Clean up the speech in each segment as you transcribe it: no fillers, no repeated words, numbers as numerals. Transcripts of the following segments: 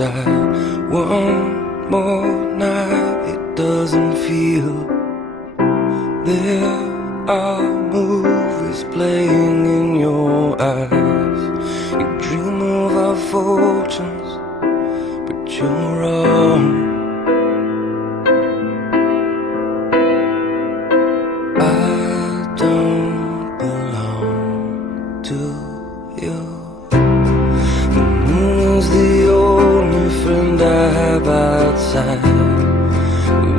outside. One more night, it doesn't feel. There are movies playing in your eyes. You dream of our fortunes, but you're wrong. I don't belong to you. The moon's the only friend I have outside.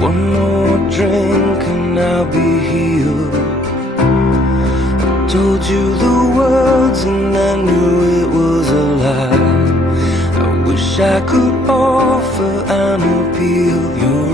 One more drink and I'll be healed. I told you the words and I knew it was a lie. I wish I could offer an appeal. You're